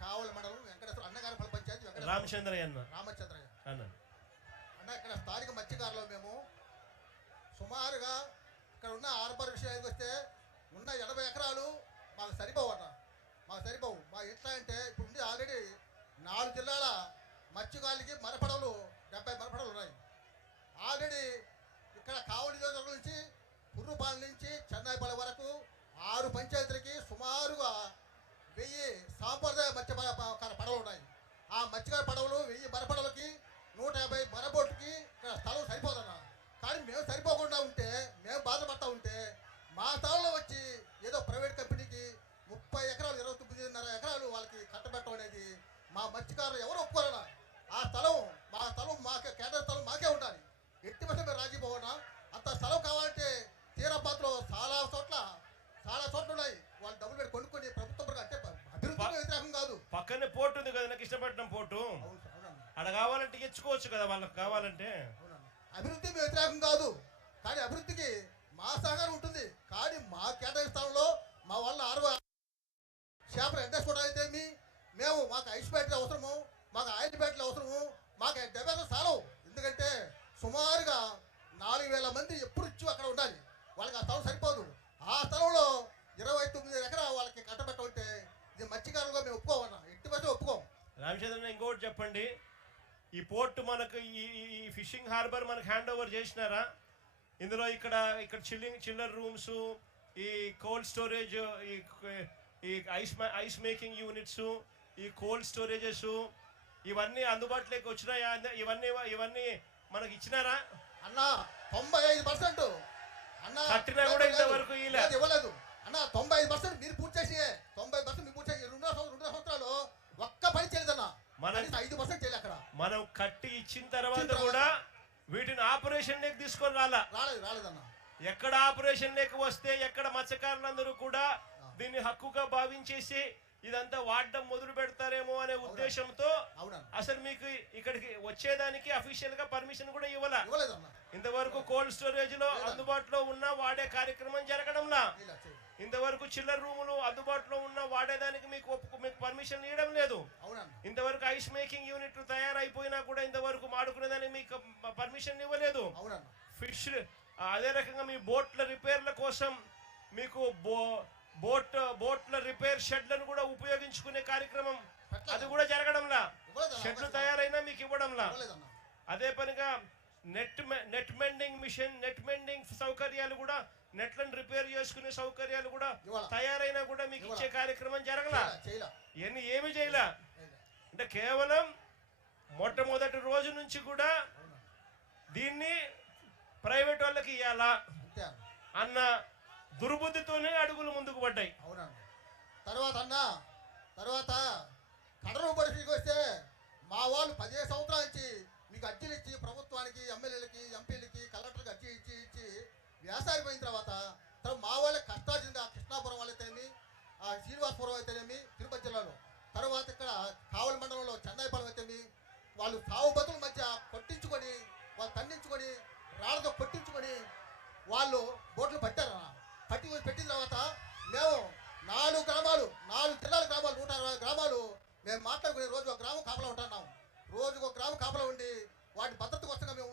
కావలి మండలం వెంకటేశ్వర అన్నగారిపల్లి పంచాయతీ రామచంద్రయ్య అన్న అన్న ఇక్కడ స్థానిక మత్స్యకారులు మేము సుమారుగా ఇక్కడ ఉన్న హార్బర్ విషయానికి వస్తే ఉన్న 80 ఎకరాలు మాకు సరిపోవు అన్న, మాకు సరిపోవు. మా ఎట్లా అంటే ఇప్పుడు ఉండి ఆల్రెడీ 4 జిల్లాల మత్స్యకారులకి మరపడవలు 70 మరపడవలు ఉన్నాయి. ఆల్రెడీ ఇక్కడ కావలి నియోజకవర్గం నుంచి పుర్రుపాలెం నుంచి చెన్నైపల్లి వరకు 6 పంచాయతీలకి సుమారుగా 1000 సాంప్రదాయ మత్స్య పడవలు ఉన్నాయి. ఆ మత్స్యకార పడవలు 1000 మరపడవలకి 150 మరబోట్లకి ఇక్కడ స్థలం సరిపోదన్న. కానీ మేము సరిపోకుండా ఉంటే, మేము బాధపడతా ఉంటే మా స్థలంలో వచ్చి ఏదో ప్రైవేట్ కంపెనీకి 30 ఎకరాలు 29.5 ఎకరాలు వాళ్ళకి కట్టబెట్టడం అనేది మా మత్స్యకారులు ఎవరు ఒప్పుకోరన్నా. ఆ స్థలం మాకే కేంద్ర స్థలం మాకే ఉండాలి. ఎట్టి పర్సెంట్ మేము రాజీ పోవన్నా. అంత స్థలం కావాలంటే తీరపాత్రలో చాలా చోట్ల ఉన్నాయి. వాళ్ళు డబ్బులు పెట్టి కొనుక్కొని ప్రభుత్వం అంటే అభివృద్ధి వ్యతిరేకం కాదు. పక్కనే పోర్టు ఉంది కదా, నాకు ఇష్టపడిన పోర్టు అక్కడ కావాలంటే ఇచ్చుకోవచ్చు కదా వాళ్ళకి కావాలంటే. అభివృద్ధి వ్యతిరేకం కాదు, కానీ అభివృద్ధికి మా సహకారం ఉంటుంది. కానీ మా కేటాయించిన స్థలంలో మా వాళ్ళ 6 చేపలు ఎండేసుకోవడం అయితే మేము మాకు ఐస్ బ్యాటరీ అవసరము, మాకు ఆయిల్ బ్యాటరీలు అవసరము, మాకు 70 స్థలం. ఎందుకంటే సుమారుగా 4000 మంది ఎప్పుడు ఇచ్చి అక్కడ ఉండాలి. వాళ్ళకి ఆ స్థలం సరిపోదు. ఆ స్థలంలో 29 ఎకరాలు వాళ్ళకి కట్టబెట్టమంటే ఇది మత్స్యకారులుగా మేము ఒప్పుకోమన్నా, ఎట్టి పట్ల ఒప్పుకోం. రామచంద్రన్ ఇంకోటి చెప్పండి, ఈ పోర్టు మనకు ఈ ఫిషింగ్ హార్బర్ మనకు హ్యాండ్ ఓవర్ చేసినారా? ఇందులో ఇక్కడ చిల్లర్ రూమ్స్, ఈ కోల్డ్ స్టోరేజ్, ఈ ఐస్ మేకింగ్ యూనిట్స్, ఈ కోల్డ్ స్టోరేజెస్ ఇవన్నీ అందుబాటులోకి వచ్చినాయా? ఇవన్నీ మనకి ఇచ్చినారా అన్న? 95% అన్న కట్టినా కూడా ఇంతవరకు ఇవ్వలేదు అన్న. 95% మీరు పూర్తి చేసి 90% మీరు పూర్తి చేసి 2 సంవత్సరాలు ఒక్క పని చేయలేదన్న. మన 5% చేయలేదు. అక్కడ మనం కట్టి ఇచ్చిన తర్వాత కూడా వీటిని ఆపరేషన్ లేక తీసుకొని రాలేదన్న. ఎక్కడ ఆపరేషన్ లేక వస్తే ఎక్కడ మత్స్యకారులందరూ కూడా దీన్ని హక్కుగా భావించేసి ఇదంతా వాడడం మొదలు పెడతారేమో అనే ఉద్దేశంతో అసలు మీకు ఇక్కడికి వచ్చేదానికి అఫీషియల్ గా పర్మిషన్ కూడా ఇవ్వలేదన్న. ఇంతవరకు కోల్డ్ స్టోరేజ్ లో అందుబాటులో ఉన్న వాడే కార్యక్రమం జరగడంలా, ఇంతవరకు చిల్లర్ రూములు అందుబాటులో ఉన్న వాడేదానికి మీకు పర్మిషన్ ఇవ్వడం లేదు. ఇంతవరకు ఐస్ మేకింగ్ యూనిట్ తయారైపోయినా కూడా ఇంతవరకు వాడుకునేదానికి మీకు పర్మిషన్ ఇవ్వలేదు. ఫిష్ అదే రకంగా మీ బోట్ల రిపేర్ల కోసం మీకు బోట్ల రిపేర్ షెడ్లను కూడా ఉపయోగించుకునే కార్యక్రమం అది కూడా జరగడంలా. షెడ్లు తయారైనా మీకు ఇవ్వడంలా. అదే పనిగా net mending machine, net mending సౌకర్యాలు కూడా, నెట్లను రిపేర్ చేసుకునే సౌకర్యాలు కూడా తయారైనా కూడా మీకు ఇచ్చే కార్యక్రమం జరగలా. ఇవన్నీ ఏమి చేయలే. అంటే కేవలం మొట్టమొదటి రోజు నుంచి కూడా దీన్ని ప్రైవేట్ వాళ్ళకి ఇవ్వాలా అన్న దుర్బుద్ధితోనే అడుగులు ముందుకు పడ్డాయి. తర్వాత కడరు పరిస్థితికి వస్తే మా వాళ్ళు 15 సంవత్సరాల నుంచి మీకు అర్జీలు ఇచ్చి ప్రభుత్వానికి, ఎమ్మెల్యేలకి, ఎంపీలకి, కలెక్టర్కి అర్జీ ఇచ్చి వ్యాసారిపోయిన తర్వాత మా వాళ్ళే కష్టార్జితంగా కృష్ణాపురం వాళ్ళైతేనేమి, శ్రీనివాసపురం అయితేనేమి తిరుపతి జిల్లాలో, తర్వాత ఇక్కడ కావలి మండలంలో చెన్నైపల్లి అయితేమి వాళ్ళు సాగు బతుల మధ్య కొట్టించుకొని, వాళ్ళు తన్నించుకొని, రాళ్ళతో కొట్టించుకొని వాళ్ళు బోట్లు పట్టారన్న. పెట్టిన తర్వాత మేము 4 గ్రామాలు, 4 జిల్లాల గ్రామాలు, 160 గ్రామాలు మేము మాట్లాడుకునే రోజు ఒక గ్రామం కాపలా ఉంటున్నాం. రోజుకు ఒక గ్రామం కాపలా ఉండి వాటి భద్రత కోసంగా మేము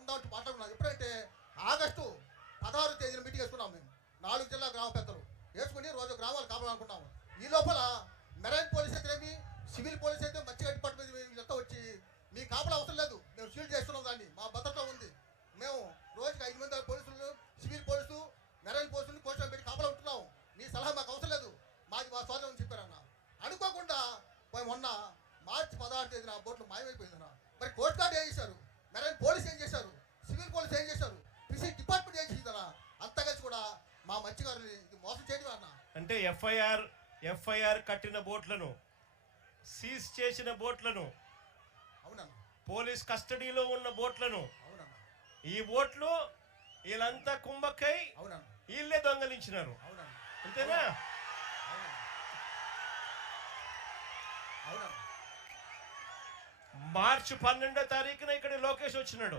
ఉండాలని మాట్లాడుకున్నాం. ఎప్పుడంటే ఆగస్టు 16వ తేదీన మీటింగ్ వేసుకున్నాం. మేము 4 జిల్లా గ్రామ పెద్దలు వేసుకుని రోజు గ్రామాలు కాపలా అనుకున్నాము. ఈ లోపల మెరైన్ పోలీస్ అయితేనేమి, సివిల్ పోలీస్ అయితే మత్స్యకార డిపార్ట్మెంట్ వీళ్ళంతా వచ్చి మీ కాపలా అవసరం లేదు, మేము సీల్ చేస్తున్నాం, దాన్ని మా భద్రత ఉంది, మేము రోజుకి 5 మంది పోలీసులు, సివిల్ పోలీసు, మెరైన్ పోలీసులు కోర్టు పెట్టి కాపలా ఉంటున్నాం, మీ సలహా మాకు అవసరం లేదు, మాది మా స్వాతంత్రం చెప్పారన్న. అనుకోకుండా మొన్న మార్చి 16వ తేదీన బోట్లు మాయమైపోయిందన్న. మరి కోస్ట్ గార్డ్ ఏం చేశారు, మెరైన్ పోలీస్ ఏం చేశారు, సివిల్ పోలీస్ ఏం చేశారు, ఫిషింగ్ డిపార్ట్మెంట్ ఏం చేసిందన్న? అంతా కలిసి కూడా మా మత్స్యకారులు ఇది మోసం చేయడం అన్న. అంటే ఎఫ్ఐఆర్ కట్టిన బోట్లను, సీజ్ చేసిన బోట్లను, పోలీస్ కస్టడీలో ఉన్న బోట్లను, ఈ బోట్లు వీళ్ళంతా కుంభక్కై వీళ్ళే దొంగలించినారు. అంతేనా? మార్చి 12వ తారీఖున ఇక్కడ లోకేష్ వచ్చినాడు.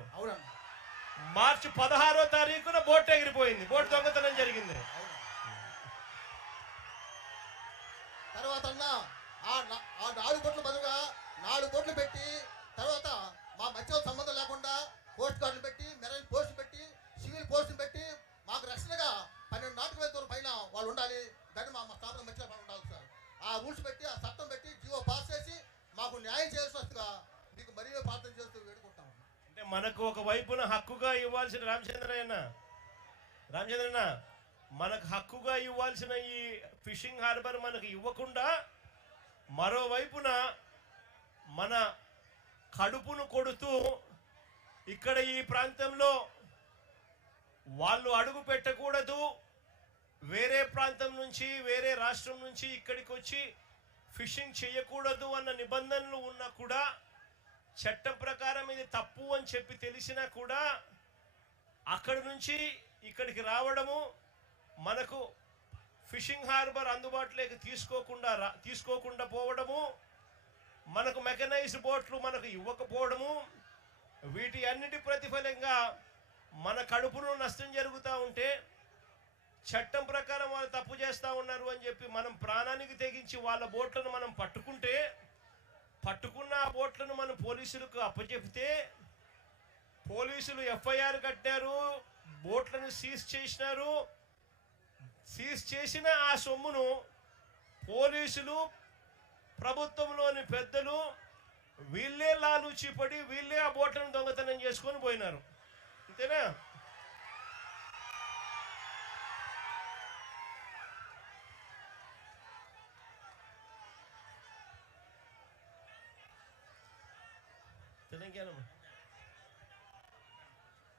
మార్చి 16వ తారీఖున బోట్ ఎగిరిపోయింది, బోట్ దొంగతనం జరిగింది. తర్వాత ఆ 4 బోట్లు బదులుగా 4 బోట్లు పెట్టి తర్వాత మా మధ్య సంబంధం లేకుండా పోస్ట్ గార్డులు పెట్టి మెరైన్ పోస్ట్ పెట్టి సివిల్ పోస్టులు పెట్టి మాకు రక్షణగా 12 నాటికల దూరం పైన వాళ్ళు ఉండాలి. దాన్ని మా స్థాపన మధ్యలో పడి ఉండాలి సార్. ఆ రూల్స్ పెట్టి ఆ చట్టం పెట్టి జీవో పాస్ చేసి మాకు న్యాయం చేయాల్సి వస్తుందిగా మీకు మరీ ప్రార్థన చేస్తూ వేడుకుంటాం. అంటే మనకు ఒక వైపున హక్కుగా ఇవ్వాల్సిన రామచంద్రన్న మనకు హక్కుగా ఇవ్వాల్సిన ఈ ఫిషింగ్ హార్బర్ మనకు ఇవ్వకుండా మరోవైపున మన కడుపును కొడుతూ ఇక్కడ ఈ ప్రాంతంలో వాళ్ళు అడుగు పెట్టకూడదు, వేరే ప్రాంతం నుంచి వేరే రాష్ట్రం నుంచి ఇక్కడికి వచ్చి ఫిషింగ్ చేయకూడదు అన్న నిబంధనలు ఉన్నా కూడా చట్టం ప్రకారం ఇది తప్పు అని చెప్పి తెలిసినా కూడా అక్కడి నుంచి ఇక్కడికి రావడము, మనకు ఫిషింగ్ హార్బర్ అందుబాటులోకి తీసుకోకుండా పోవడము, మనకు మెకనైజ్డ్ బోట్లు మనకు ఇవ్వకపోవడము, వీటి అన్నిటి ప్రతిఫలంగా మన కడుపును నష్టం జరుగుతూ ఉంటే చట్టం ప్రకారం వాళ్ళు తప్పు చేస్తూ ఉన్నారు అని చెప్పి మనం ప్రాణానికి తెగించి వాళ్ళ బోట్లను మనం పట్టుకున్న ఆ బోట్లను మనం పోలీసులకు అప్పచెప్తే పోలీసులు ఎఫ్ఐఆర్ కట్టారు, బోట్లను సీజ్ చేసినారు. సీజ్ చేసిన ఆ సొమ్మును పోలీసులు, ప్రభుత్వంలోని పెద్దలు వీళ్ళే లాలూచి పడి వీళ్ళే ఆ బోట్లను దొంగతనం చేసుకొని పోయినారు. అంతేనా? తెలంగాణ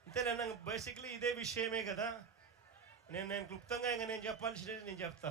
అంతేనా? బేసిక్లీ ఇదే విషయమే కదా. నేను క్లుప్తంగా ఇంకా నేను చెప్పాల్సినది నేను చెప్తా.